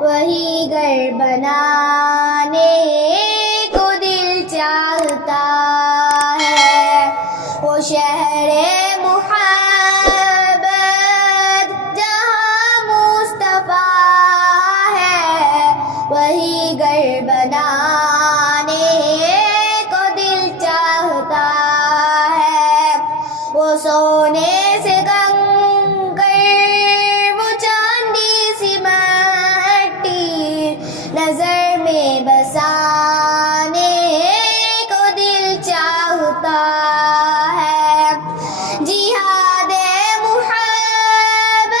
وہی گھر بنانے کو دل چاہتا ہے. وہ شہر محبت جہاں مصطفیٰ ہے, وہی گھر بنانے کو دل چاہتا ہے. وہ سونے سے کنکر, وہ چاندی سی مٹی, نظر میں بسانے کو دل چاہتا ہے. جہاد محبت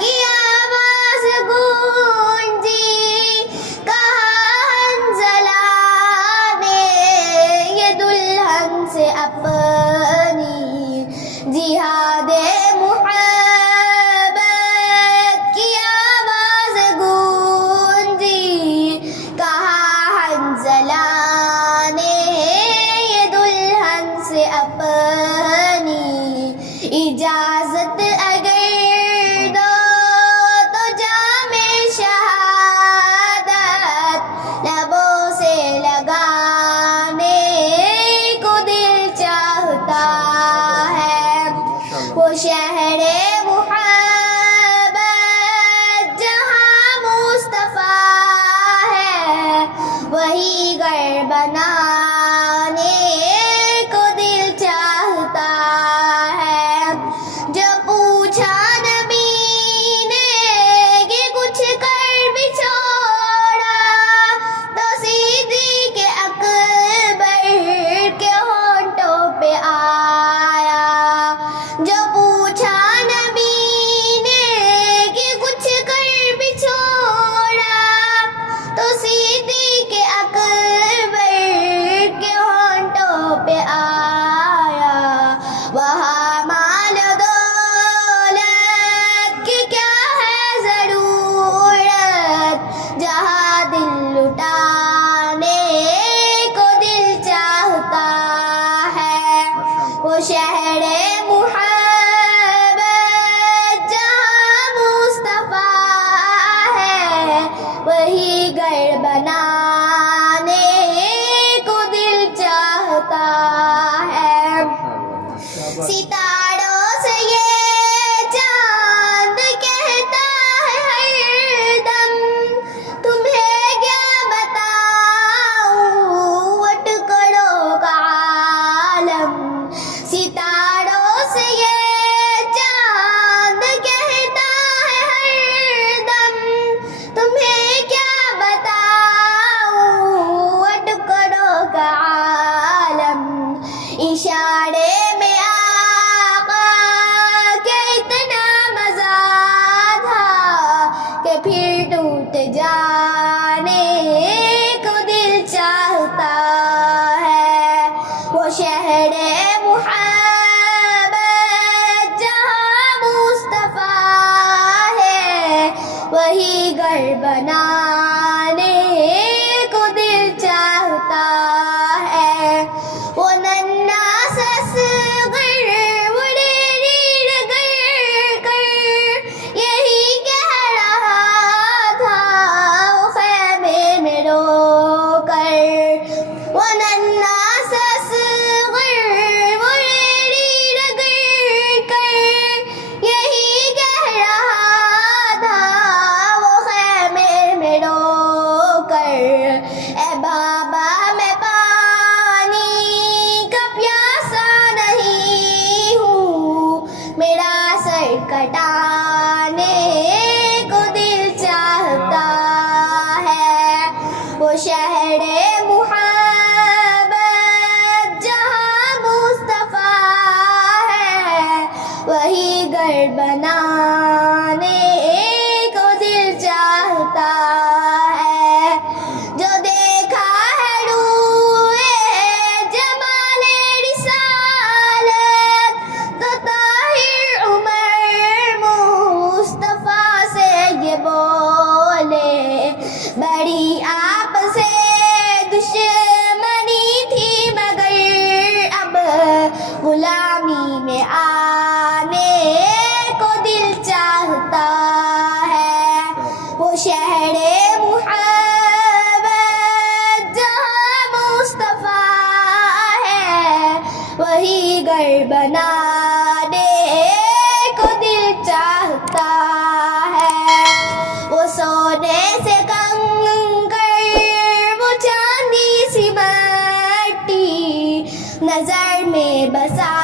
کی آواز گونجی, کہا حنظلہ نے یہ دلہن سے اپنی. جہاد محبت کی آواز گونجی, کہا حنظلہ نے یہ دلہن سے اپنی. اجازت اگر دو تو جام شہادت لبوں سے لگانے کو دل چاہتا ہے. وہ شہر محبت جہاں مصطفیٰ ہے, وہی گھر بنانے کو دل چاہتا ہے. جب پوچھا نبی نے کہ کچھ کر بھی چھوڑا, تو صدیق اکبر کے ہونٹوں پہ آیا. جو پوچھا نبی نے کہ کچھ کر بھی چھوڑا, تو صدیق اکبر کے ہونٹوں پہ آیا. وہاں مال و دولت کی کیا ہے ضرورت, جہاں دل لٹانے کو دل چاہتا ہے. وہ شہر محبت جہاں مصطفیٰ ہے, وہی گھر بنانے کو دل چاہتا ہے. ستاروں سے یہ چاند کہتا ہے ہر دم, تمہیں کیا بتاؤں وہ ٹکڑوں کا عالم. ستاروں سے یہ چاند کہتا ہے ہر دم, تمہیں کیا بتاؤں وہ ٹکڑوں کا عالم. اشارے میں آقا کے اتنا مزہ تھا کہ پھر ٹوٹ جانے کو دل چاہتا ہے. وہ شہر محبت جہاں مصطفیٰ ہے, وہی گھر بنانے کو دل چاہتا ہے. وہ ننھا سصغر اڑے ریڑھ گر کر یہی کہہ رہا تھا وہ خیمے میں رو کر. وہ ننھا سصغر اڑے ریڑھ گر کر یہی کہہ رہا تھا وہ خیمے میں رو شہر محبت جہاں مصطفیٰ ہے وہی گھر بنانے کو دل چاہتا ہے. وہ سونے سے کنکر وہ چاندی سی مٹی نظر میں بسا